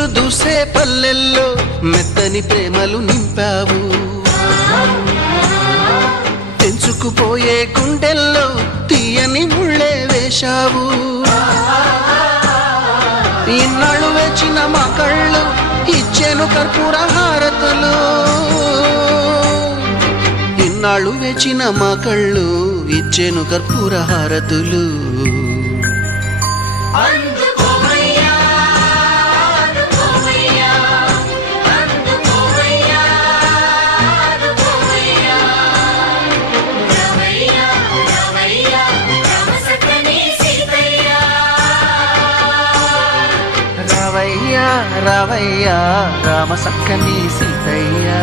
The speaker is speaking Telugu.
వెలుగులు దూసే పల్లెల్లో మెత్తని ప్రేమలు నింపావు. తెంచుకుపోయే గుండెల్లో తీయని ముళ్ళే వేశావు. ఇన్నాళ్ళు వేచిన మా కళ్ళు ఇచ్చేను కర్పూర హారతులు. ఇన్నాళ్ళు వేచిన మా కళ్ళు ఇచ్చేను కర్పూర హారతులు. రావయ్యా రావయ్యా రామ సక్కని సీతయ్యా.